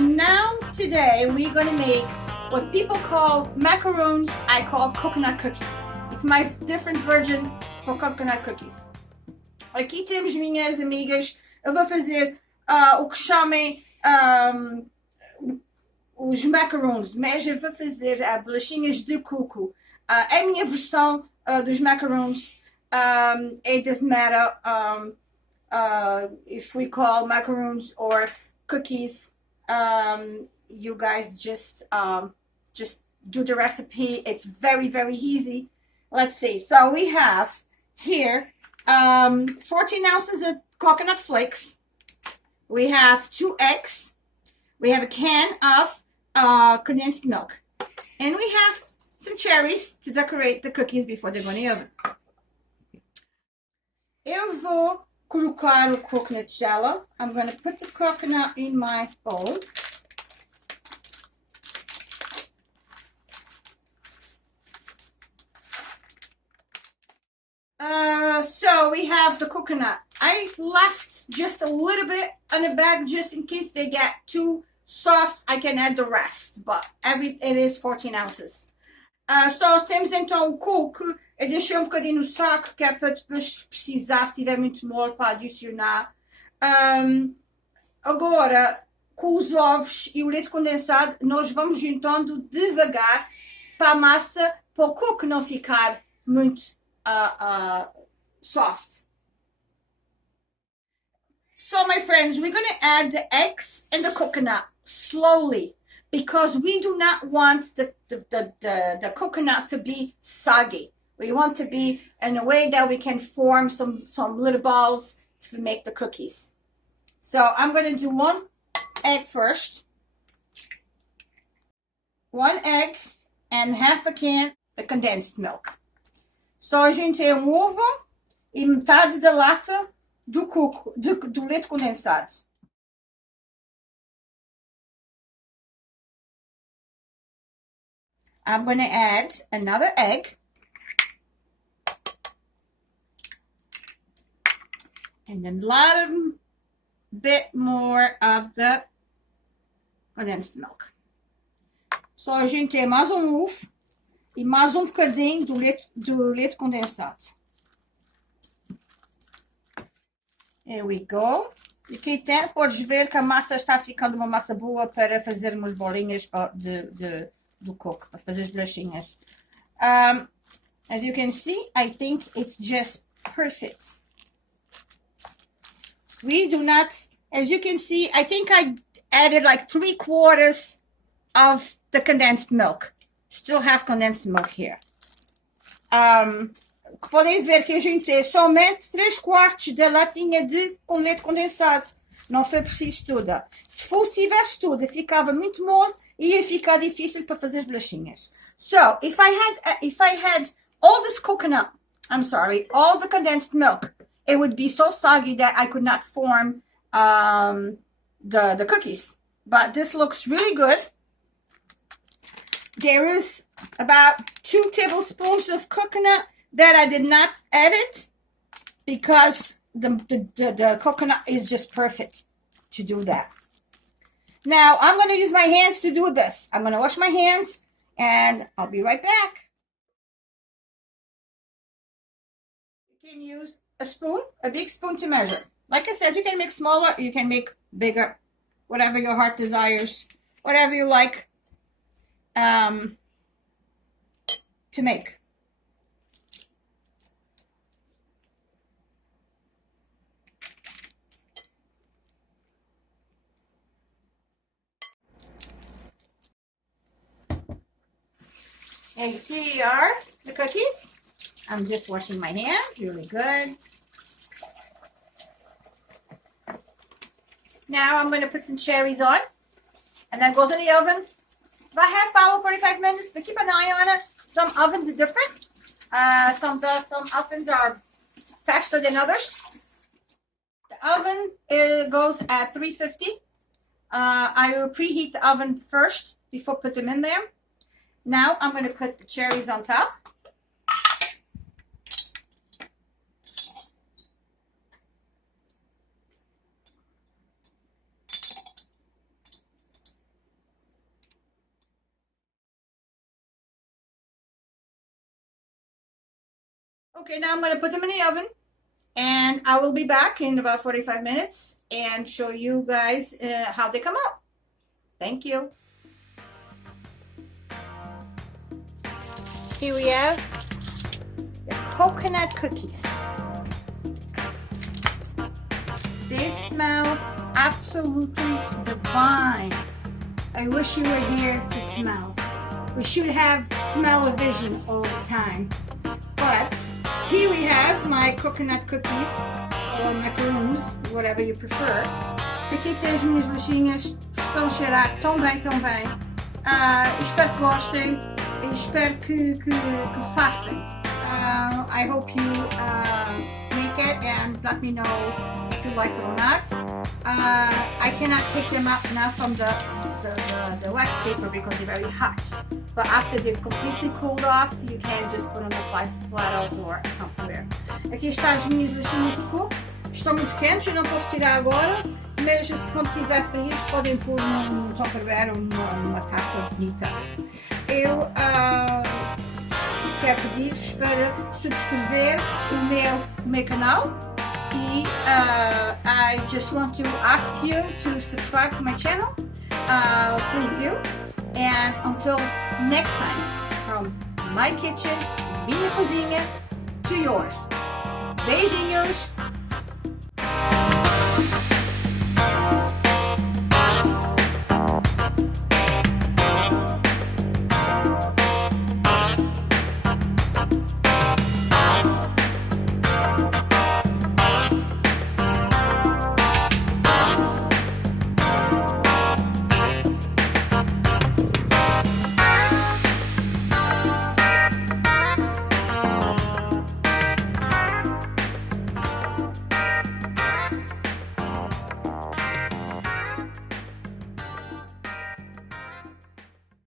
And now today we're going to make what people call macaroons. I call coconut cookies. It's my different version for coconut cookies. Aqui temos, minhas amigas, eu vou fazer o que chamem os macaroons, mas eu vou fazer bolachinhas de coco. É a minha versão dos macaroons. It doesn't matter if we call macaroons or cookies. You guys just do the recipe. It's very, very easy. Let's see. So we have here 14 ounces of coconut flakes. We have 2 eggs. We have a can of condensed milk. And we have some cherries to decorate the cookies before they go in the oven. Eu vou colocar o coconut jello. I'm going to put the coconut in my bowl. So we have the coconut. I left just a little bit on the bag just in case they get too soft. I can add the rest, but it is 14 ounces. Só temos então o coco. Eu deixei um bocadinho no saco, que é para depois precisar, se tiver muito mole, para adicionar. Agora, com os ovos e o leite condensado, nós vamos juntando devagar para a massa, para o coco não ficar muito soft. So, my friends, we're going to add the eggs and the coconut slowly, because we do not want the coconut to be soggy. We want to be in a way that we can form some little balls to make the cookies. So I'm going to do 1 egg first. 1 egg and half a can of condensed milk. Só a gente tem um ovo e metade da lata do coco, do leite condensado. I'm going to add another egg. And a little bit more of the condensed milk. Só a gente tem mais um ovo e mais um bocadinho do leite condensado. Here we go. E aqui tem, podes ver que a massa está ficando uma massa boa para fazer umas bolinhas do coco, para fazer as bolachinhas. As you can see, I think it's just perfect. We do not, as you can see, I think I added like 3/4 of the condensed milk. Still have condensed milk here. Podem ver que a gente tem somente 3/4 da latinha de leite condensado. Não foi preciso tudo. Se tivesse tudo, ficava muito mole e ia ficar difícil para fazer as bolachinhas. So, if I had all this coconut, all the condensed milk, it would be so soggy that I could not form the cookies. But this looks really good. There is about 2 tablespoons of coconut that I did not edit because the coconut is just perfect to do that. Now, I'm going to use my hands to do this. I'm going to wash my hands and I'll be right back. You can use a big spoon to measure. Like I said, you can make smaller, you can make bigger, whatever your heart desires, whatever you like to make. And here are the cookies. I'm just washing my hands, really good. Now I'm going to put some cherries on, and that goes in the oven. About half hour, 45 minutes, but keep an eye on it. Some ovens are different. Some ovens are faster than others. The oven goes at 350. I will preheat the oven first before put them in there. Now I'm going to put the cherries on top. Okay, now I'm going to put them in the oven, and I will be back in about 45 minutes and show you guys how they come out. Thank you. Here we have the coconut cookies. They smell absolutely divine. I wish you were here to smell. We should have smell-o-vision all the time. But here we have my coconut cookies, or macaroons, whatever you prefer. Aqui tem as minhas bolachinhas, estão a cheirar tão bem, tão bem. Espero que gostem e espero que façam. I hope you make it and let me know if you like it or not. I cannot take them out now from the wax paper because they're very hot. But after they're completely cooled off, you can just put on the plastic platter or somewhere. Aqui está as minhas bolachinhas de coco. Estão muito quentes, eu não posso tirar agora, mas quando estiver frias podem pôr num tupperware ou numa taça bonita. Eu quero pedir-vos para subscrever o meu canal e I just want to ask you to subscribe to my channel. Please do. And until next time, from my kitchen, minha cozinha, to yours. Beijinhos!